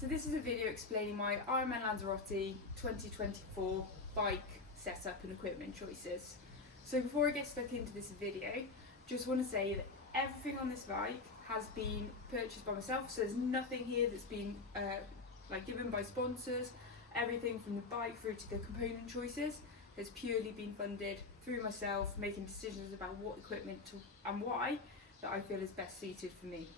So this is a video explaining my Ironman Lanzarote 2024 bike setup and equipment choices. So before I get stuck into this video, just want to say that everything on this bike has been purchased by myself, so there's nothing here that's been given by sponsors. Everything from the bike through to the component choices has purely been funded through myself, making decisions about what equipment and why that I feel is best suited for me.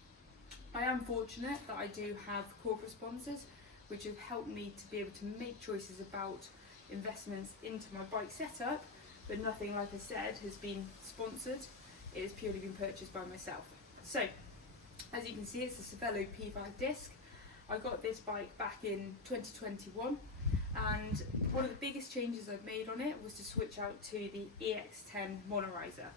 I am fortunate that I do have corporate sponsors which have helped me to be able to make choices about investments into my bike setup, but nothing, like I said, has been sponsored. It has purely been purchased by myself. So as you can see, it's a Cervelo P5 disc. I got this bike back in 2021, and one of the biggest changes I've made on it was to switch out to the EX10 monoriser.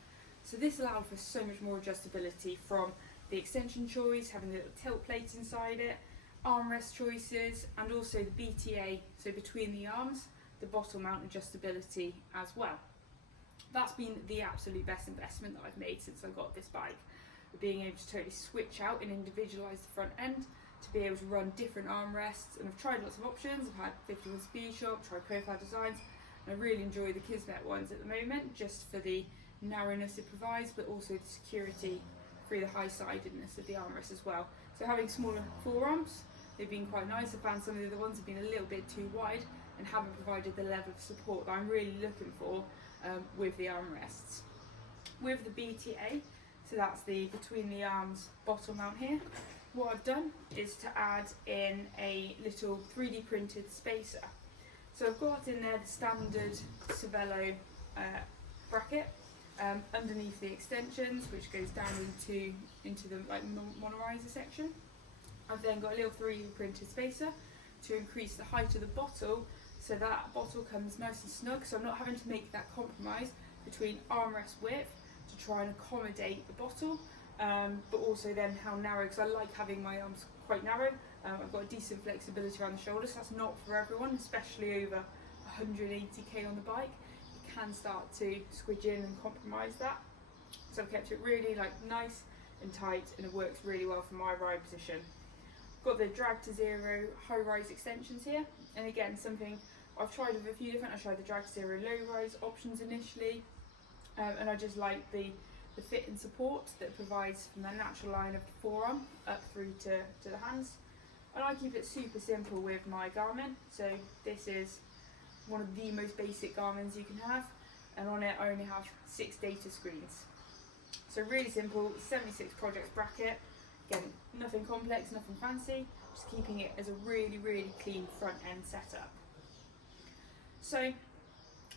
So this allowed for so much more adjustability, from the extension choice, having the little tilt plates inside it, armrest choices, and also the BTA, so between the arms, the bottle mount adjustability as well. That's been the absolute best investment that I've made since I got this bike. Being able to totally switch out and individualise the front end to be able to run different armrests, and I've tried lots of options. I've had 51 Speed Shop, tried profile designs, and I really enjoy the Kismet ones at the moment, just for the narrowness it provides, but also the security through the high-sidedness of the armrest as well. So having smaller forearms, they've been quite nice. I found some of the other ones have been a little bit too wide and haven't provided the level of support that I'm really looking for with the armrests. With the BTA, so that's the between the arms bottom mount here, what I've done is to add in a little 3D printed spacer. So I've got in there the standard Cervelo bracket underneath the extensions, which goes down into the monoriser section. I've then got a little 3D printed spacer to increase the height of the bottle, so that bottle comes nice and snug, so I'm not having to make that compromise between armrest width to try and accommodate the bottle, but also then how narrow, because I like having my arms quite narrow. I've got a decent flexibility around the shoulders, so that's not for everyone, especially over 180k on the bike. You can start to squidge in and compromise that. So I've kept it really nice and tight, and it works really well for my ride position. Got the Drag to Zero high-rise extensions here, and again, something I've tried with a few different. I tried the Drag to Zero low-rise options initially, and I just like the fit and support that it provides from the natural line of the forearm up through to the hands. And I keep it super simple with my Garmin. So this is one of the most basic Garmins you can have, and on it I only have 6 data screens. So really simple, 76 projects bracket. Again, nothing complex, nothing fancy, just keeping it as a really, really clean front end setup. So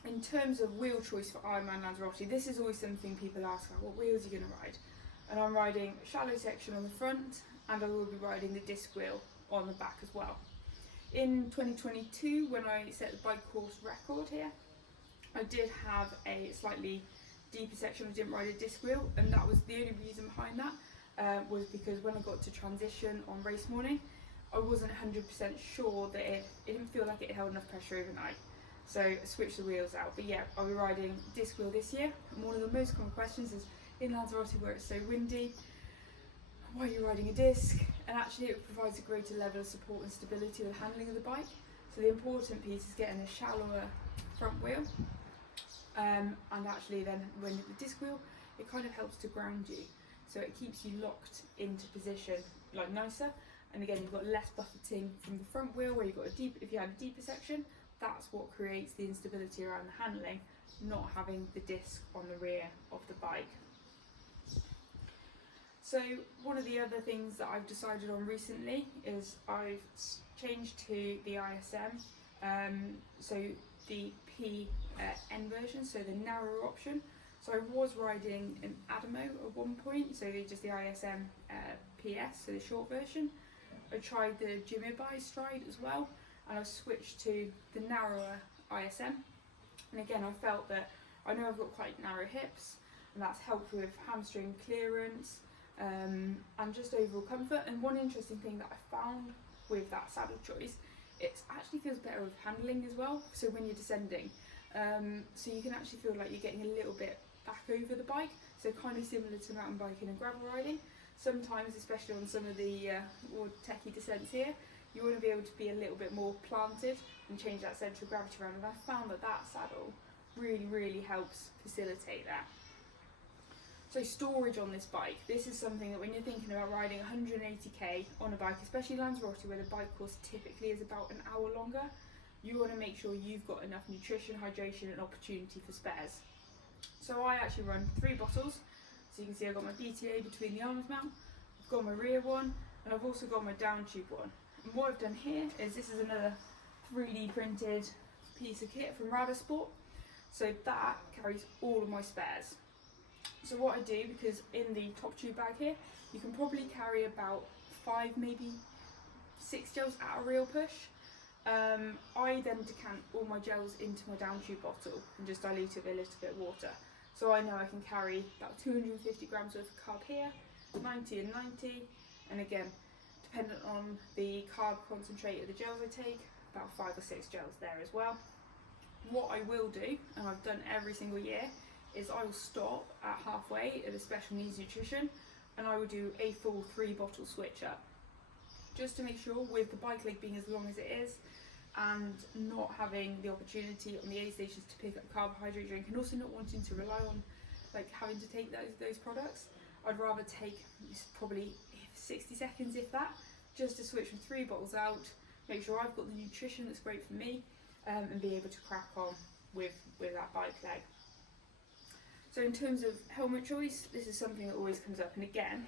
in terms of wheel choice for Ironman Lanzarote, this is always something people ask about: what wheels are you going to ride? And I'm riding a shallow section on the front, and I will be riding the disc wheel on the back as well. In 2022, when I set the bike course record here, I did have a slightly deeper section. I didn't ride a disc wheel, and that was the only reason behind that. Was because when I got to transition on race morning, I wasn't 100% sure that it didn't feel like it held enough pressure overnight. So I switched the wheels out. But yeah, I'll be riding disc wheel this year. And one of the most common questions is, in Lanzarote where it's so windy, why are you riding a disc? And actually it provides a greater level of support and stability with the handling of the bike. So the important piece is getting a shallower front wheel. And actually then when you're the disc wheel, it kind of helps to ground you. So it keeps you locked into position nicer, and again you've got less buffeting from the front wheel where you've got if you had a deeper section. That's what creates the instability around the handling, not having the disc on the rear of the bike. So one of the other things that I've decided on recently is I've changed to the ISM, so the PN version, so the narrower option. So I was riding an Adamo at one point, so just the ISM PS, so the short version. I tried the Jimmy Stride as well, and I've switched to the narrower ISM. And again, I felt that I know I've got quite narrow hips, and that's helped with hamstring clearance and just overall comfort. And one interesting thing that I found with that saddle choice, it actually feels better with handling as well. So when you're descending, so you can actually feel like you're getting a little bit back over the bike, so kind of similar to mountain biking and gravel riding. Sometimes, especially on some of the more techie descents here, you want to be able to be a little bit more planted and change that centre of gravity around, and I found that saddle really helps facilitate that. So storage on this bike, this is something that when you're thinking about riding 180k on a bike, especially Lanzarote where the bike course typically is about an hour longer, you want to make sure you've got enough nutrition, hydration and opportunity for spares. So I actually run 3 bottles, so you can see I've got my BTA between the arms mount, I've got my rear one, and I've also got my down tube one. And what I've done here is, this is another 3D printed piece of kit from Rada Sport, so that carries all of my spares. So what I do, because in the top tube bag here, you can probably carry about 5, maybe 6 gels at a real push. I then decant all my gels into my down tube bottle and just dilute it with a little bit of water. So I know I can carry about 250 grams worth of carb here, 90 and 90, and again, dependent on the carb concentrate of the gels I take, about 5 or 6 gels there as well. What I will do, and I've done every single year, is I will stop at halfway at a special needs nutrition and I will do a full 3 bottle switch up, just to make sure, with the bike leg being as long as it is and not having the opportunity on the aid stations to pick up a carbohydrate drink, and also not wanting to rely on like having to take those products, I'd rather take probably 60 seconds if that, just to switch from 3 bottles out, make sure I've got the nutrition that's great for me, and be able to crack on with that bike leg. So in terms of helmet choice, this is something that always comes up, and again,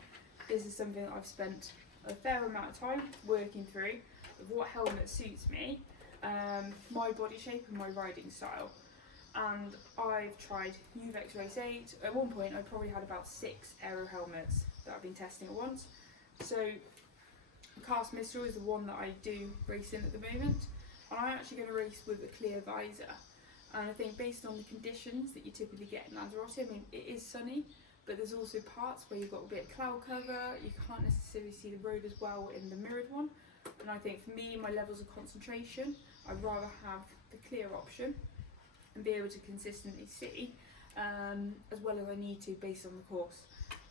this is something that I've spent a fair amount of time working through of what helmet suits me, my body shape and my riding style. And I've tried Uvex Race 8. At one point I probably had about 6 aero helmets that I've been testing at once. So Cast Mistral is the one that I do race in at the moment, and I'm actually going to race with a clear visor. And I think based on the conditions that you typically get in Lanzarote, I mean, it is sunny, but there's also parts where you've got a bit of cloud cover, you can't necessarily see the road as well in the mirrored one. And I think for me, my levels of concentration, I'd rather have the clear option and be able to consistently see as well as I need to based on the course.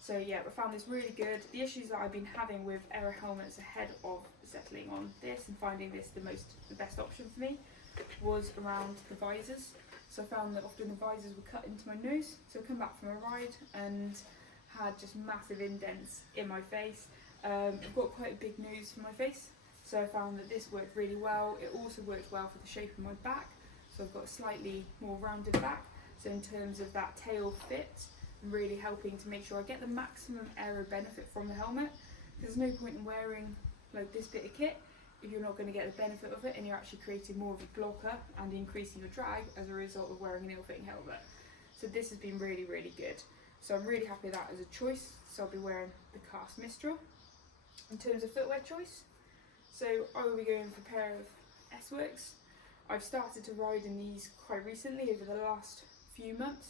So yeah, I found this really good. The issues that I've been having with aero helmets ahead of settling on this and finding this the best option for me was around the visors. So I found that often the visors were cut into my nose, so I come back from a ride and had just massive indents in my face. I've got quite a big nose for my face, so I found that this worked really well. It also worked well for the shape of my back, so I've got a slightly more rounded back, so in terms of that tail fit, I'm really helping to make sure I get the maximum aero benefit from the helmet. There's no point in wearing like this bit of kit if you're not going to get the benefit of it, and you're actually creating more of a blocker and increasing your drag as a result of wearing an ill-fitting helmet. So this has been really good. So I'm really happy with that as a choice. So I'll be wearing the Cast Mistral. In terms of footwear choice, so I will be going for a pair of S-Works. I've started to ride in these quite recently over the last few months.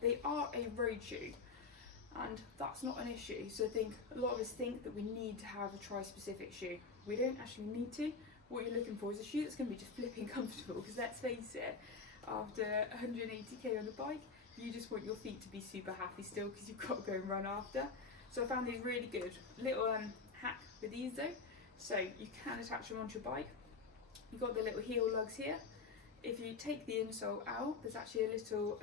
They are a road shoe, and that's not an issue. So I think a lot of us think that we need to have a tri-specific shoe. We don't actually need to. What you're looking for is a shoe that's going to be just flipping comfortable, because let's face it, after 180k on the bike, you just want your feet to be super happy still, because you've got to go and run after. So I found these really good. Little hack with these though, so you can attach them onto your bike. You've got the little heel lugs here. If you take the insole out, there's actually a little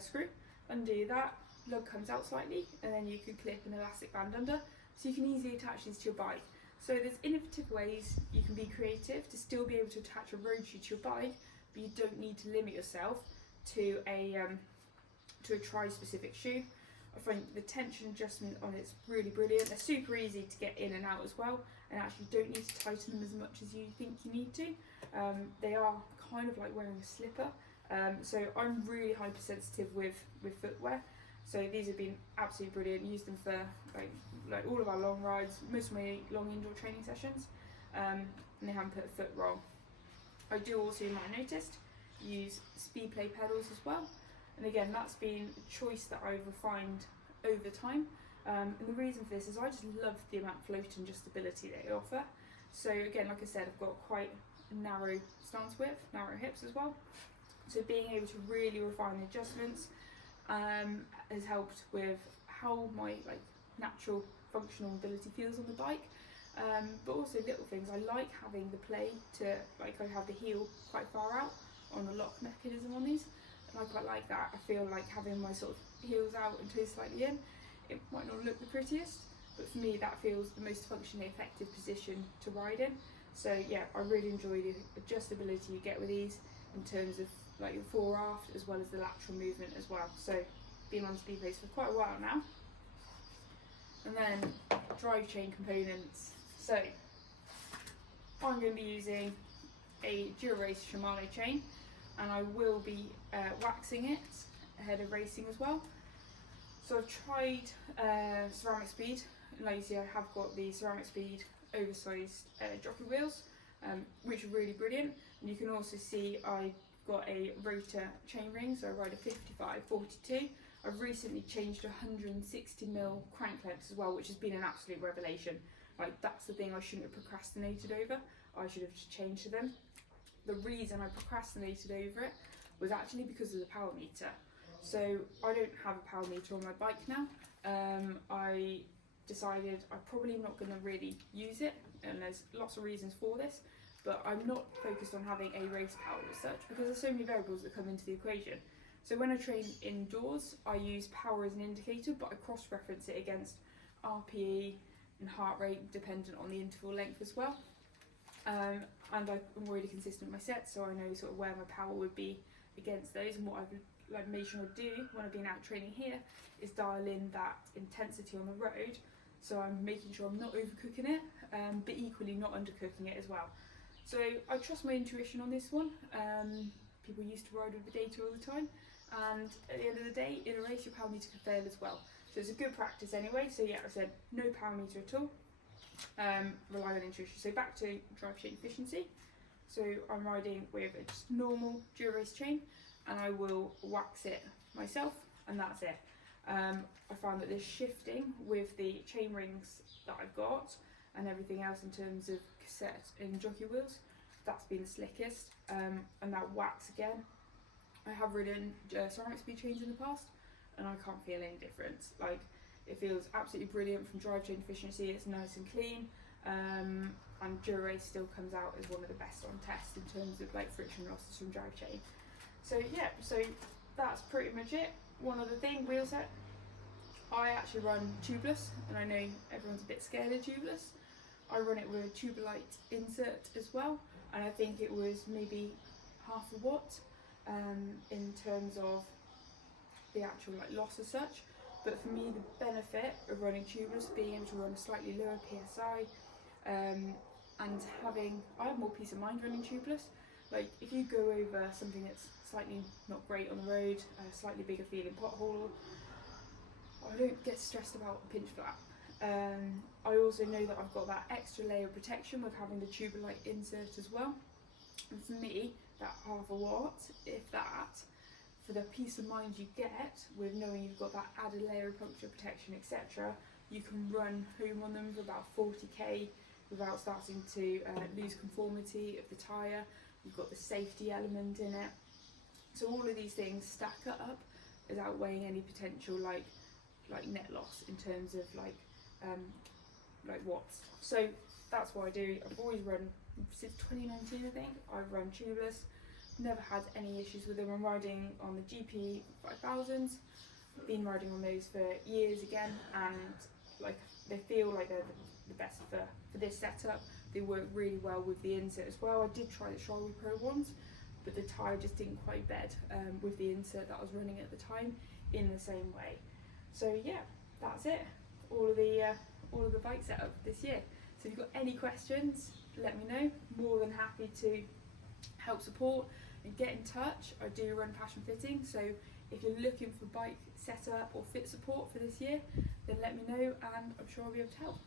screw. Undo that, lug comes out slightly, and then you can clip an elastic band under, so you can easily attach these to your bike. So there's innovative ways you can be creative to still be able to attach a road shoe to your bike, but you don't need to limit yourself to a tri-specific shoe. I find the tension adjustment on it's really brilliant. They're super easy to get in and out as well, and actually don't need to tighten them as much as you think you need to. They are kind of like wearing a slipper, so I'm really hypersensitive with footwear. So these have been absolutely brilliant. Use them for like all of our long rides, most of my long indoor training sessions, and they haven't put a foot wrong. I do also, you might have noticed, use speed play pedals as well. And again, that's been a choice that I've refined over time. And the reason for this is I just love the amount of float and adjustability that they offer. So again, like I said, I've got quite a narrow stance width, narrow hips as well. So being able to really refine the adjustments has helped with how my natural functional mobility feels on the bike. but also little things. I like having the play to, like, I have the heel quite far out on the lock mechanism on these, and I quite like that. I feel like having my sort of heels out and toes slightly in, it might not look the prettiest, but for me that feels the most functionally effective position to ride in. So yeah, I really enjoy the adjustability you get with these in terms of like the fore aft as well as the lateral movement as well. So been on speed pace for quite a while now. And then drive chain components. So I'm going to be using a Dura-Race Shimano chain, and I will be waxing it ahead of racing as well. So I've tried Ceramic Speed, and like you see I have got the Ceramic Speed oversized jockey wheels, which are really brilliant. And you can also see I've got a rotor chain ring, so I ride a 55-42. I've recently changed 160mm crank lengths as well, which has been an absolute revelation. Like, that's the thing I shouldn't have procrastinated over. I should have just changed to them. The reason I procrastinated over it was actually because of the power meter. So I don't have a power meter on my bike now. I decided I'm probably not going to really use it, and there's lots of reasons for this, but I'm not focused on having a race power as such because there's so many variables that come into the equation. So when I train indoors, I use power as an indicator, but I cross-reference it against RPE and heart rate dependent on the interval length as well. And I'm really consistent with my sets, so I know sort of where my power would be against those. And what I've made sure I do when I've been out training here is dial in that intensity on the road. So I'm making sure I'm not overcooking it, but equally not undercooking it as well. So I trust my intuition on this one. People used to ride with the data all the time, and at the end of the day, in a race, your power meter can fail as well. So it's a good practice anyway. So yeah, I said no power meter at all. Rely on intuition. So back to drive chain efficiency. So I'm riding with a just normal Dura-Race chain, and I will wax it myself, and that's it. I found that there's shifting with the chain rings that I've got and everything else in terms of cassette and jockey wheels. That's been the slickest. And that wax again. I have ridden Ceramic Speed chains in the past, and I can't feel any difference. Like, it feels absolutely brilliant from drive chain efficiency. It's nice and clean, and Dura-Race still comes out as one of the best on test in terms of like friction losses from drive chain. So yeah, so that's pretty much it. One other thing, Wheelset. I actually run tubeless, and I know everyone's a bit scared of tubeless. I run it with a Tubolite insert as well, and I think it was maybe half a watt in terms of the actual like loss as such. But for me, the benefit of running tubeless, being able to run a slightly lower PSI, and I have more peace of mind running tubeless. Like, if you go over something that's slightly not great on the road, a slightly bigger feeling pothole, I don't get stressed about a pinch flat. I also know that I've got that extra layer of protection with having the Tubolite insert as well. And for me, that half a watt, if that, for the peace of mind you get with knowing you've got that added layer of puncture protection, etc., you can run home on them for about 40k without starting to lose conformity of the tyre. You've got the safety element in it. So all of these things stack up as outweighing any potential like net loss in terms of like watts. So that's what I do. I've always run since 2019, I think. I've run tubeless, never had any issues with them. I'm riding on the GP 5000s. I've been riding on those for years again, and like they feel like they're the best for this setup. They work really well with the insert as well. I did try the Charlie Pro ones, but the tyre just didn't quite bed with the insert that I was running at the time in the same way. So yeah, that's it. All of the bike setup this year. So if you've got any questions, let me know. More than happy to help support and get in touch. I do run Passion Fitting, so if you're looking for bike setup or fit support for this year, then let me know, and I'm sure I'll be able to help.